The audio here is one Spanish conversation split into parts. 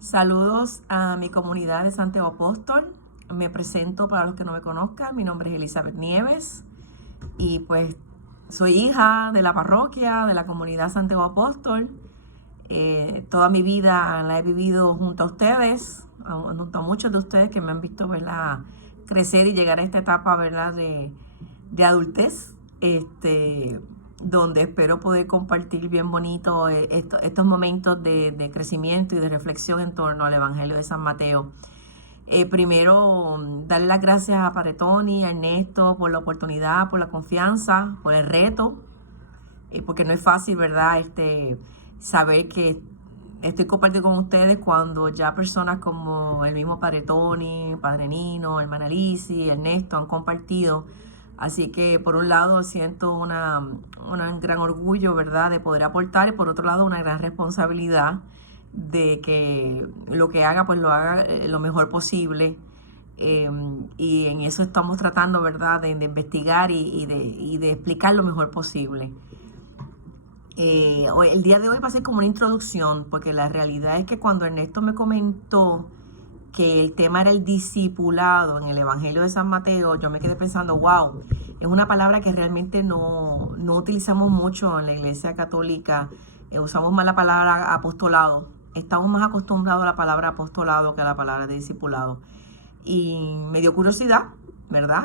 Saludos a mi comunidad de Santiago Apóstol. Me presento para los que no me conozcan. Mi nombre es Elizabeth Nieves y pues soy hija de la parroquia, de la comunidad Santiago Apóstol. Toda mi vida la he vivido junto a ustedes, junto a muchos de ustedes que me han visto, ¿verdad?, crecer y llegar a esta etapa, ¿verdad?, de adultez, donde espero poder compartir bien bonito estos momentos de crecimiento y de reflexión en torno al Evangelio de San Mateo. Primero, darle las gracias a Padre Tony, a Ernesto, por la oportunidad, por la confianza, por el reto, porque no es fácil, ¿verdad?, saber que estoy compartiendo con ustedes cuando ya personas como el mismo Padre Tony, Padre Nino, hermana Lizzy, Ernesto han compartido. Así que por un lado siento un gran orgullo, ¿verdad?, de poder aportar, y por otro lado una gran responsabilidad de que lo que haga, pues lo haga lo mejor posible. Y en eso estamos tratando, ¿verdad?, de investigar y de explicar lo mejor posible. El día de hoy va a ser como una introducción, porque la realidad es que cuando Ernesto me comentó que el tema era el discipulado en el Evangelio de San Mateo, yo me quedé pensando, wow, es una palabra que realmente no utilizamos mucho en la Iglesia Católica. Usamos más la palabra apostolado. Estamos más acostumbrados a la palabra apostolado que a la palabra de discipulado. Y me dio curiosidad, ¿verdad?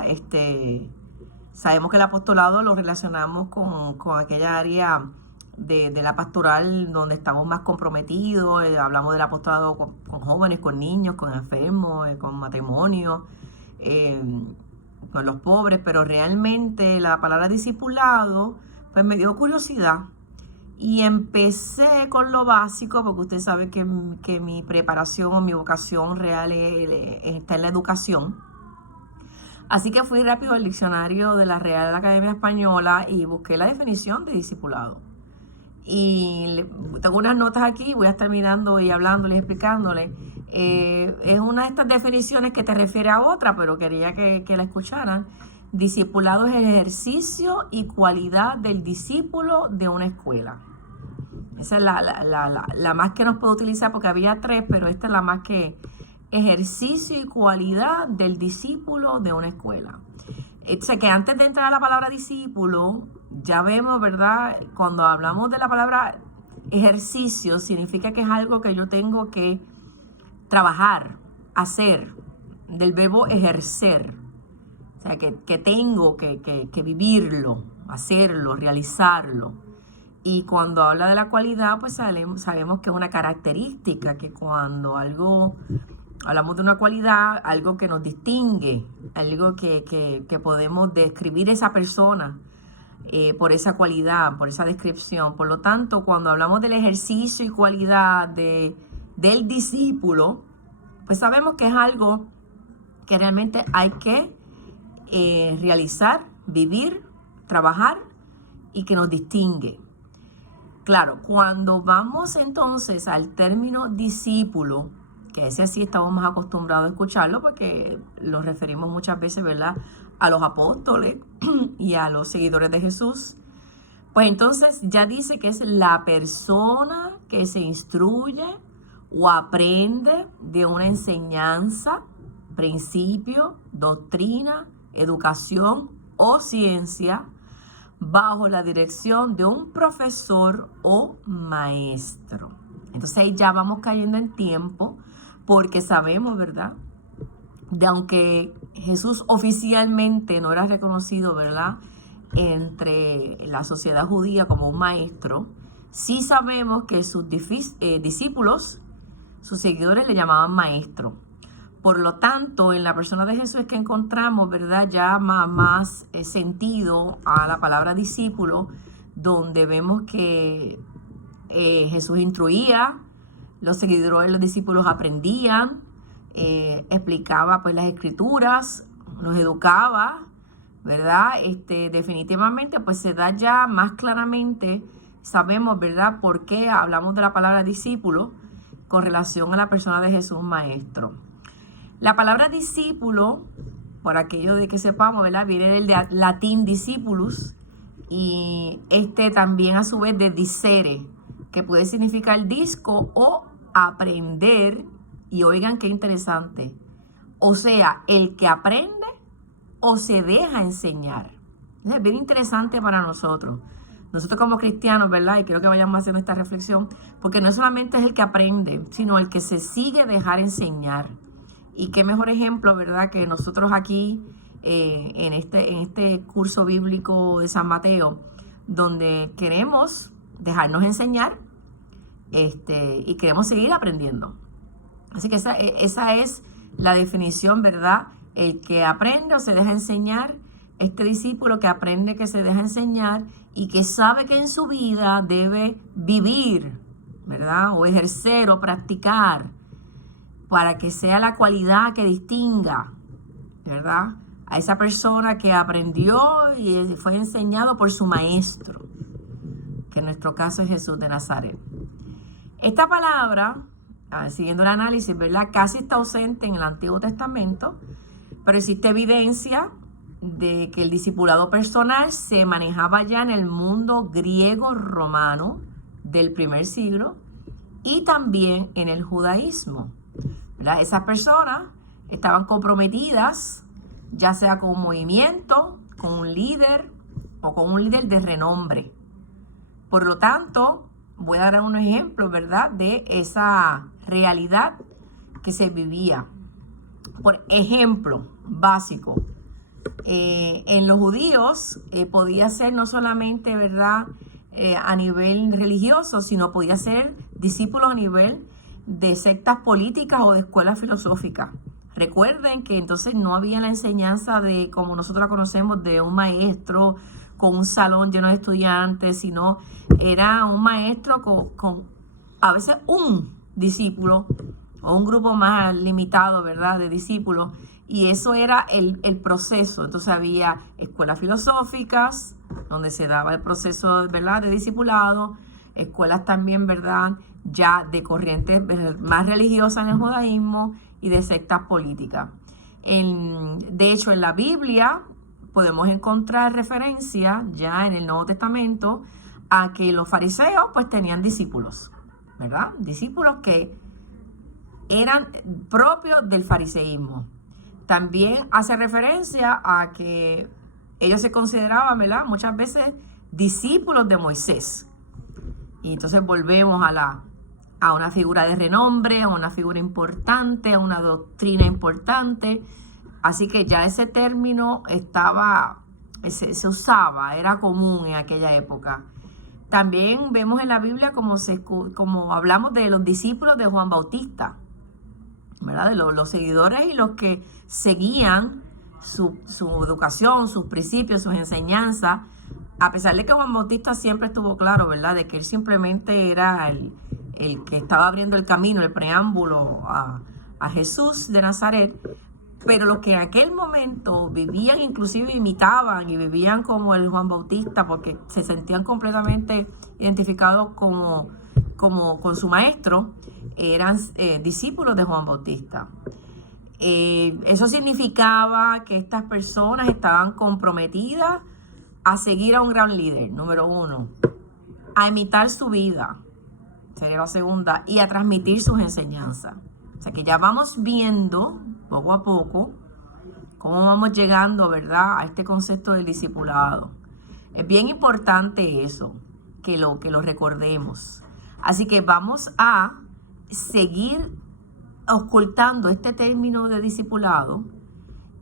Sabemos que el apostolado lo relacionamos con aquella área de la pastoral donde estamos más comprometidos. Hablamos del apostolado con jóvenes, con niños, con enfermos, con matrimonios, con los pobres, pero realmente la palabra discipulado pues me dio curiosidad y empecé con lo básico, porque usted sabe que mi preparación o mi vocación real está en la educación. Así que fui rápido al diccionario de la Real Academia Española y busqué la definición de discipulado. Y tengo unas notas aquí, voy a estar mirando y hablándoles, explicándoles. Es una de estas definiciones que te refiere a otra, pero quería que la escucharan. Discipulado es el ejercicio y cualidad del discípulo de una escuela. Esa es la más que nos puedo utilizar, porque había tres, pero esta es la más que... Ejercicio y cualidad del discípulo de una escuela. Que antes de entrar a la palabra discípulo, ya vemos, ¿verdad?, cuando hablamos de la palabra ejercicio, significa que es algo que yo tengo que trabajar, hacer, del verbo ejercer. O sea, que tengo que vivirlo, hacerlo, realizarlo. Y cuando habla de la cualidad, pues sabemos que es una característica, que cuando hablamos de una cualidad, algo que nos distingue, algo que podemos describir esa persona por esa cualidad, por esa descripción. Por lo tanto, cuando hablamos del ejercicio y cualidad del discípulo, pues sabemos que es algo que realmente hay que realizar, vivir, trabajar, y que nos distingue. Claro, cuando vamos entonces al término discípulo, que ese sí estamos más acostumbrados a escucharlo porque lo referimos muchas veces, ¿verdad?, a los apóstoles y a los seguidores de Jesús, pues entonces ya dice que es la persona que se instruye o aprende de una enseñanza, principio, doctrina, educación o ciencia bajo la dirección de un profesor o maestro. Entonces ahí ya vamos cayendo en tiempo, porque sabemos, ¿verdad?, de aunque Jesús oficialmente no era reconocido, ¿verdad?, entre la sociedad judía como un maestro, sí sabemos que sus discípulos, sus seguidores, le llamaban maestro. Por lo tanto, en la persona de Jesús es que encontramos, ¿verdad?, ya más sentido a la palabra discípulo, donde vemos que Jesús instruía, los seguidores, los discípulos aprendían, explicaba pues las escrituras, los educaba, ¿verdad? Definitivamente pues se da ya más claramente, sabemos, ¿verdad?, por qué hablamos de la palabra discípulo con relación a la persona de Jesús maestro. La palabra discípulo, por aquello de que sepamos, ¿verdad?, viene del latín discipulus, y también a su vez de discere, que puede significar disco o aprender, y oigan qué interesante, o sea, el que aprende o se deja enseñar. Es bien interesante para nosotros. Nosotros como cristianos, ¿verdad? Y quiero que vayamos haciendo esta reflexión, porque no solamente es el que aprende, sino el que se sigue dejar enseñar. Y qué mejor ejemplo, ¿verdad? Que nosotros aquí, en este curso bíblico de San Mateo, donde queremos dejarnos enseñar y queremos seguir aprendiendo. Así que esa es la definición, ¿verdad? El que aprende o se deja enseñar, este discípulo que aprende, que se deja enseñar y que sabe que en su vida debe vivir, ¿verdad? O ejercer o practicar para que sea la cualidad que distinga, ¿verdad? A esa persona que aprendió y fue enseñado por su maestro, que en nuestro caso es Jesús de Nazaret. Esta palabra, siguiendo el análisis, ¿verdad? Casi está ausente en el Antiguo Testamento, pero existe evidencia de que el discipulado personal se manejaba ya en el mundo griego-romano del primer siglo y también en el judaísmo, ¿verdad? Esas personas estaban comprometidas ya sea con un movimiento, con un líder o con un líder de renombre. Por lo tanto, voy a dar un ejemplo, ¿verdad?, de esa realidad que se vivía. Por ejemplo básico, en los judíos podía ser no solamente, ¿verdad?, a nivel religioso, sino podía ser discípulos a nivel de sectas políticas o de escuelas filosóficas. Recuerden que entonces no había la enseñanza de, como nosotros la conocemos, de un maestro con un salón lleno de estudiantes, sino era un maestro con a veces un discípulo o un grupo más limitado, ¿verdad?, de discípulos. Y eso era el proceso. Entonces había escuelas filosóficas donde se daba el proceso, ¿verdad?, de discipulado, escuelas también, ¿verdad?, ya de corrientes más religiosas en el judaísmo y de sectas políticas. De hecho, en la Biblia podemos encontrar referencia ya en el Nuevo Testamento a que los fariseos pues tenían discípulos, ¿verdad? Discípulos que eran propios del fariseísmo. También hace referencia a que ellos se consideraban, ¿verdad?, muchas veces discípulos de Moisés. Y entonces volvemos a una figura de renombre, a una figura importante, a una doctrina importante. Así que ya ese término se usaba, era común en aquella época. También vemos en la Biblia como hablamos de los discípulos de Juan Bautista, ¿verdad?, de los seguidores y los que seguían su educación, sus principios, sus enseñanzas, a pesar de que Juan Bautista siempre estuvo claro, ¿verdad?, de que él simplemente era el que estaba abriendo el camino, el preámbulo a Jesús de Nazaret. Pero los que en aquel momento vivían, inclusive imitaban y vivían como el Juan Bautista, porque se sentían completamente identificados con su maestro, eran discípulos de Juan Bautista. Eso significaba que estas personas estaban comprometidas a seguir a un gran líder, número uno, a imitar su vida, sería la segunda, y a transmitir sus enseñanzas. O sea que ya vamos viendo poco a poco cómo vamos llegando, ¿verdad?, a este concepto del discipulado. Es bien importante eso, que lo recordemos. Así que vamos a seguir ocultando este término de discipulado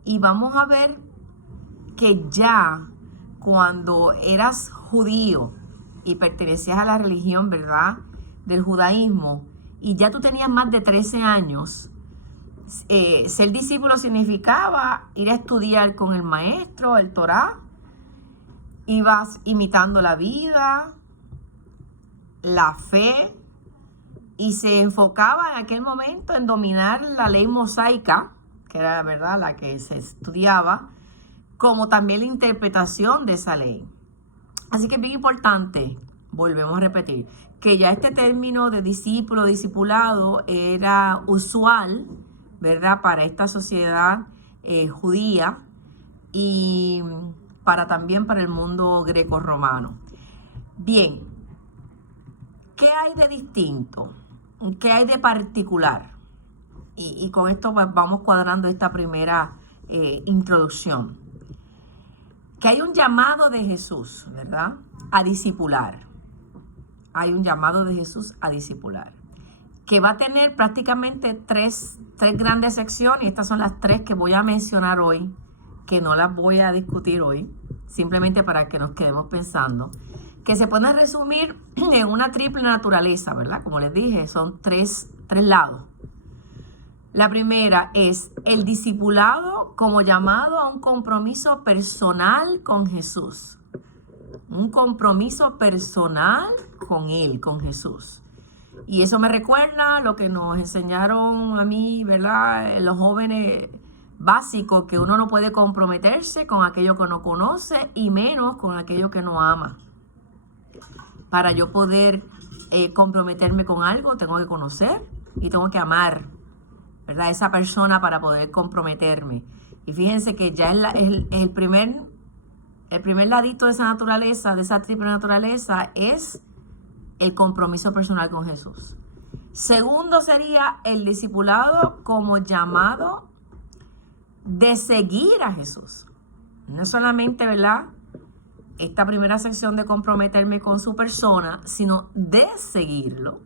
y vamos a ver que ya cuando eras judío y pertenecías a la religión, ¿verdad?, del judaísmo, y ya tú tenías más de 13 años, ser discípulo significaba ir a estudiar con el maestro, el Torá, ibas imitando la vida, la fe, y se enfocaba en aquel momento en dominar la ley mosaica, que era, ¿verdad?, la que se estudiaba, como también la interpretación de esa ley. Así que es bien importante, volvemos a repetir, que ya este término de discípulo, discipulado era usual, ¿verdad?, para esta sociedad judía y también para el mundo greco-romano. Bien, ¿qué hay de distinto? ¿qué hay de particular? Y con esto pues, vamos cuadrando esta primera introducción. Que hay un llamado de Jesús, ¿verdad? A discipular. Hay un llamado de Jesús a discipular. Que va a tener prácticamente tres grandes secciones. Estas son las tres que voy a mencionar hoy, que no las voy a discutir hoy, simplemente para que nos quedemos pensando. Que se pueden resumir en una triple naturaleza, ¿verdad? Como les dije, son tres lados. La primera es el discipulado como llamado a un compromiso personal con Jesús. Un compromiso personal con Él, con Jesús. Y eso me recuerda lo que nos enseñaron a mí, ¿verdad? Los jóvenes básicos, que uno no puede comprometerse con aquello que no conoce y menos con aquello que no ama. Para yo poder comprometerme con algo, tengo que conocer y tengo que amar, ¿verdad? Esa persona para poder comprometerme. Y fíjense que ya el primer ladito de esa naturaleza, de esa triple naturaleza, es el compromiso personal con Jesús. Segundo sería el discipulado como llamado de seguir a Jesús. No solamente, ¿verdad?, esta primera sección de comprometerme con su persona, sino de seguirlo.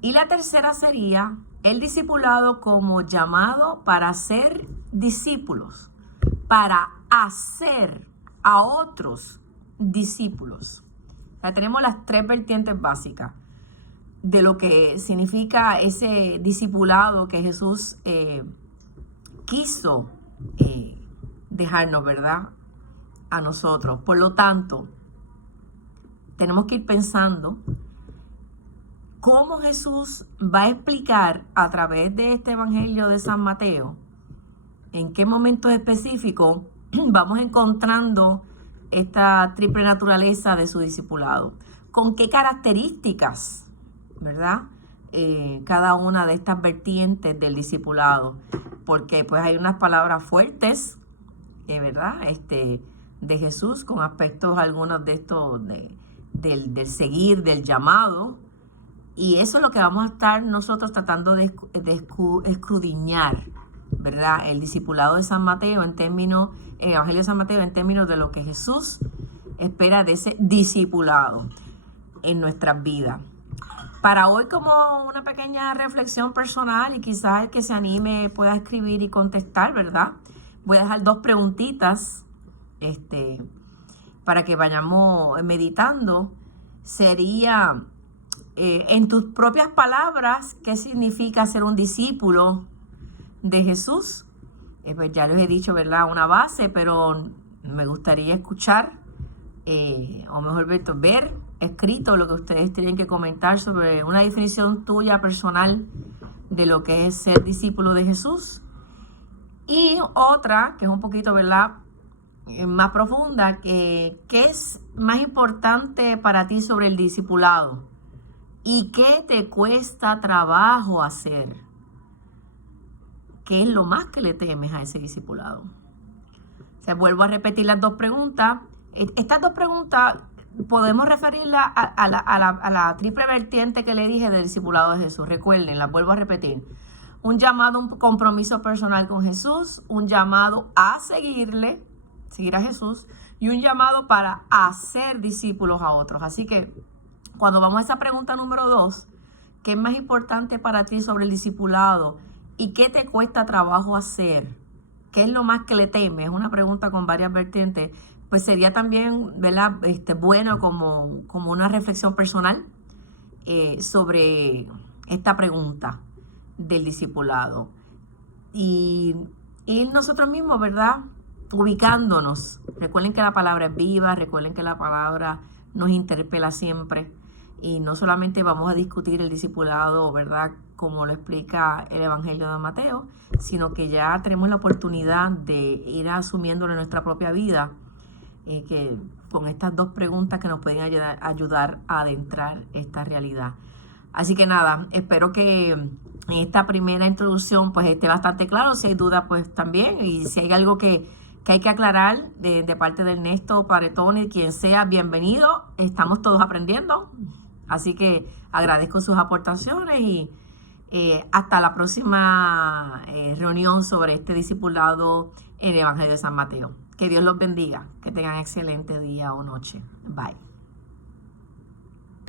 Y la tercera sería el discipulado como llamado para ser discípulos, para hacer a otros discípulos. Ya tenemos las tres vertientes básicas de lo que significa ese discipulado que Jesús quiso dejarnos, ¿verdad?, a nosotros. Por lo tanto, tenemos que ir pensando cómo Jesús va a explicar a través de este Evangelio de San Mateo, en qué momentos específicos vamos encontrando esta triple naturaleza de su discipulado. Con qué características, ¿verdad? Cada una de estas vertientes del discipulado. Porque pues hay unas palabras fuertes, ¿verdad? De Jesús, con aspectos algunos de estos del seguir, del llamado. Y eso es lo que vamos a estar nosotros tratando de escudriñar, ¿verdad? El discipulado de San Mateo el Evangelio de San Mateo en términos de lo que Jesús espera de ese discipulado en nuestras vidas. Para hoy, como una pequeña reflexión personal, y quizás el que se anime pueda escribir y contestar, ¿verdad? Voy a dejar dos preguntitas para que vayamos meditando. Sería, en tus propias palabras, ¿qué significa ser un discípulo de Jesús? Pues ya les he dicho, ¿verdad?, una base, pero me gustaría escuchar, o mejor ver escrito lo que ustedes tienen que comentar sobre una definición tuya personal de lo que es ser discípulo de Jesús. Y otra, que es un poquito, ¿verdad?, más profunda, ¿qué es más importante para ti sobre el discipulado? ¿Y qué te cuesta trabajo hacer? ¿Qué es lo más que le temes a ese discipulado? O sea, vuelvo a repetir las dos preguntas. Estas dos preguntas podemos referirlas a la triple vertiente que le dije del discipulado de Jesús. Recuerden, las vuelvo a repetir. Un llamado, un compromiso personal con Jesús, un llamado a seguir a Jesús, y un llamado para hacer discípulos a otros. Así que cuando vamos a esa pregunta número 2, ¿qué es más importante para ti sobre el discipulado? ¿Y qué te cuesta trabajo hacer? ¿Qué es lo más que le temes? Es una pregunta con varias vertientes. Pues sería también, ¿verdad?, bueno como una reflexión personal sobre esta pregunta del discipulado. Y nosotros mismos, ¿verdad?, ubicándonos. Recuerden que la palabra es viva, recuerden que la palabra nos interpela siempre. Y no solamente vamos a discutir el discipulado, ¿verdad?, como lo explica el Evangelio de Mateo, sino que ya tenemos la oportunidad de ir asumiéndolo en nuestra propia vida, que con estas dos preguntas que nos pueden ayudar a adentrar esta realidad. Así que nada, espero que en esta primera introducción pues esté bastante claro. Si hay dudas, pues también, y si hay algo que hay que aclarar de parte de Ernesto Paretoni, quien sea, bienvenido. Estamos todos aprendiendo. Así que agradezco sus aportaciones y hasta la próxima reunión sobre este discipulado en el Evangelio de San Mateo. Que Dios los bendiga, que tengan excelente día o noche. Bye.